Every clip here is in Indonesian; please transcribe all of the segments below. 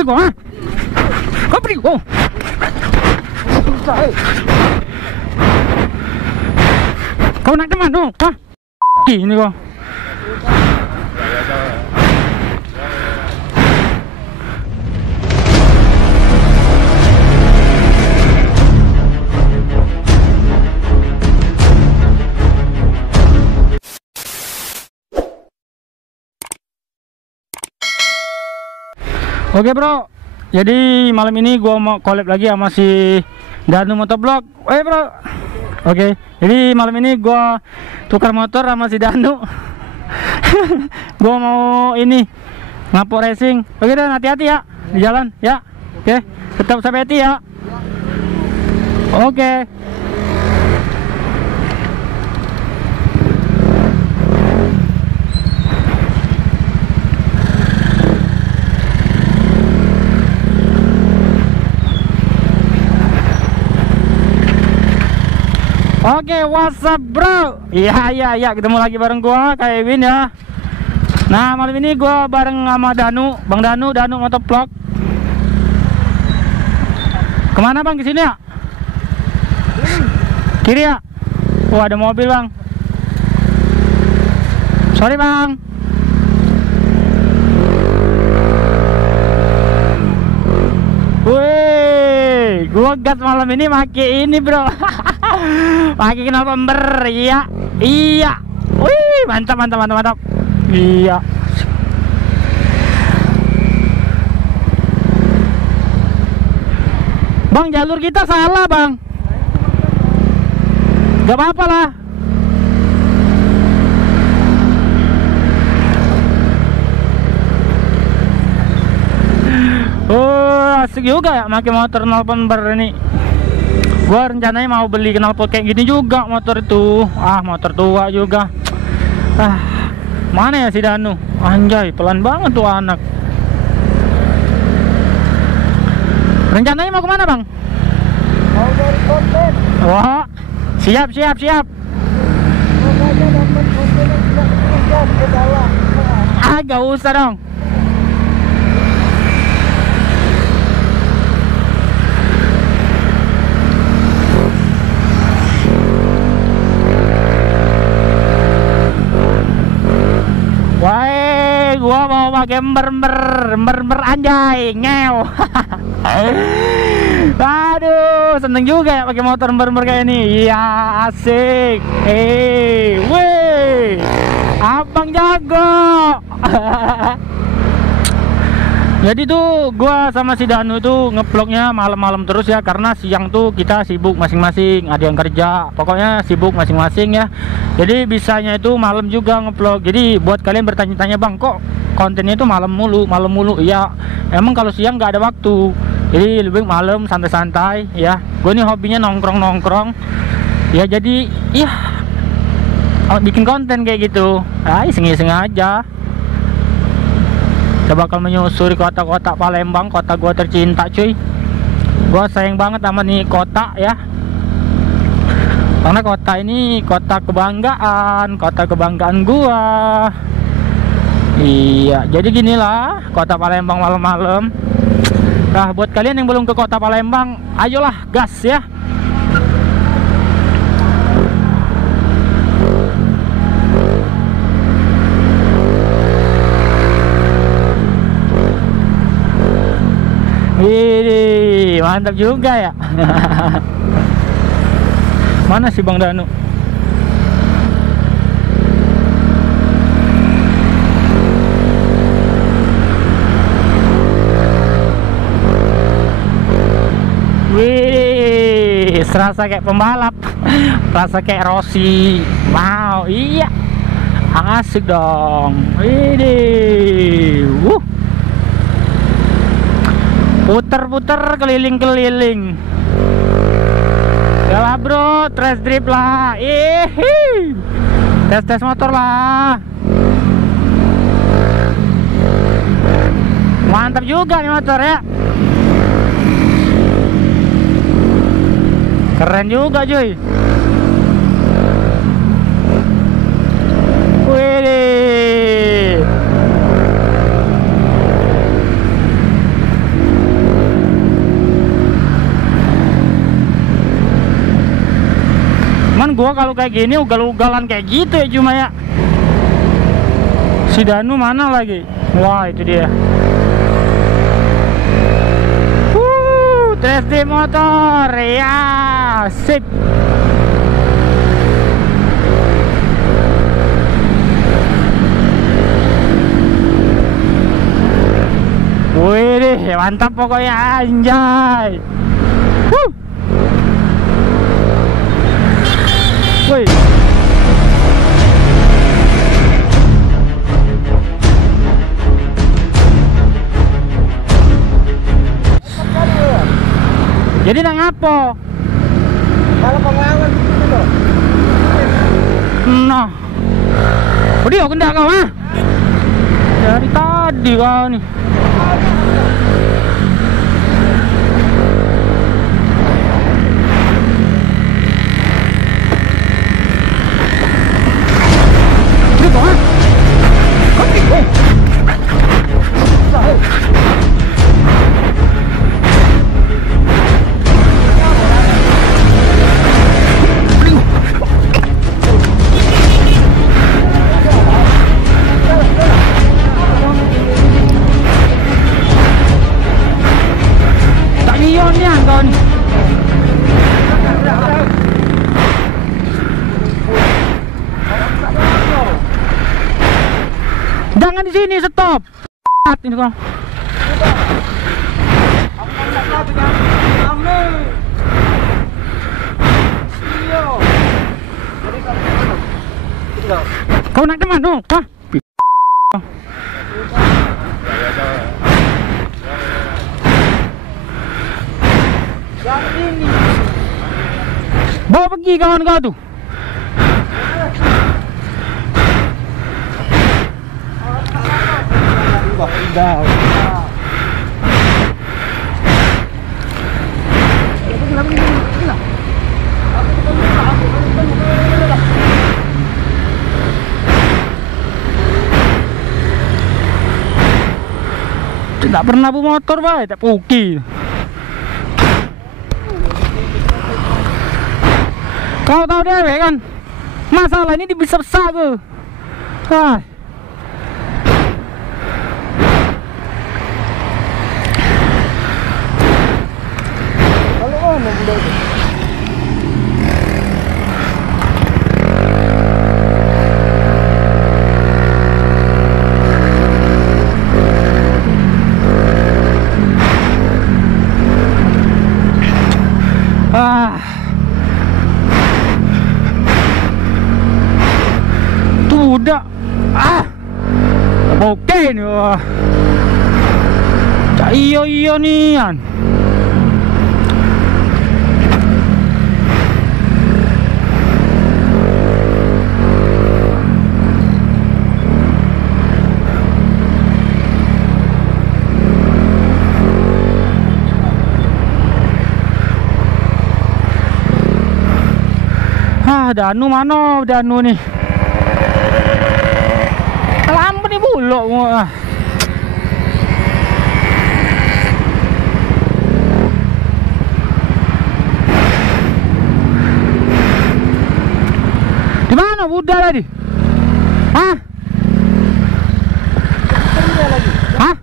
berigo, ha? Kau berigo? Kau nak teman tu, ha? Ini kau. Oke bro, jadi malam ini gua mau collab lagi sama si Danu Motovlog. Bro. Oke, jadi malam ini gua tukar motor sama si Danu. Gua mau ini ngapok racing. Oke dan hati-hati ya di jalan ya. Oke, tetap hati ya. Oke. Oke, what's up bro? Iya, ketemu lagi bareng gua kayak Win ya. Nah, malam ini gua bareng sama Danu, Bang Danu Motovlog. Kemana bang? Kesini ya? Kiri ya? Oh, ada mobil bang. Sorry bang. Wih, gua gas malam ini pakai ini bro. Pakai knalpot. Iya. Wih, mantap. Iya. Bang, jalur kita salah bang. Gak apa-apa lah. Oh, asik juga ya pakai motor knalpot ini. Gua rencananya mau beli knalpot kayak gini juga motor itu. Motor tua juga. Mana ya si Danu? Anjay, pelan banget tuh anak. Rencananya mau kemana bang? Mau dari konten. Wah, siap. Gak usah dong. Wah, gua mau pakai ember anjay, ngew. Aduh, seneng juga ya pakai motor ember kayak ini. Iya, asik. Weh, abang jago. Jadi tuh gua sama si Danu tuh ngevlognya malam-malam terus ya, karena siang tuh kita sibuk masing-masing, ada yang kerja, pokoknya sibuk masing-masing ya. Jadi bisanya itu malam juga ngevlog. Jadi buat kalian bertanya-tanya, bang kok kontennya itu malam mulu? Ya emang kalau siang nggak ada waktu, jadi lebih malam santai-santai ya. Gue nih hobinya nongkrong ya, jadi ya bikin konten kayak gitu. Iseng-iseng aja. Kita bakal menyusuri kota-kota Palembang, kota gua tercinta cuy. Gua sayang banget sama nih kota ya, karena kota ini kota kebanggaan gua. Iya, jadi ginilah kota Palembang malam-malam. Nah, buat kalian yang belum ke kota Palembang, ayolah gas ya. Wih, mantap juga ya. Mana sih Bang Danu? Wih, serasa kayak pembalap. Rasa kayak Rossi. Wow, iya. Asik dong. Wih, puter-puter keliling-keliling. Yalah bro, test drive lah. Tes motor lah. Mantap juga nih motor ya. Keren juga cuy. Wih. Gua kalau kayak gini ugal-ugalan kayak gitu ya cuma ya. Si Danu mana lagi? Wah, itu dia. Tes di motor ya, sip. Wih, mantap pokoknya, anjay. Wih. Jadi nang apa? Kalau pengawan gitu loh. Nah. Udah aku ndak kau ah. Dari tadi kau nih. Udah kau ah. Kau nih. Jangan di sini, stop. Ini kok. Kau nak kemana? Oh, hah? Yang ini. Bawa pergi kawan kau tuh. Udah. Tidak pernah bawa motor, baik, tak puki. Kau tahu deh kan, masalah ini bisa-bisa ke. Ah. Tuh udah. Oke nih. Iya nih an. Danu mana? Danu nih. Lampu nih bulok. Di mana Buddha tadi? Hah? Hah?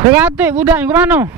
Dekat budak yang kemana?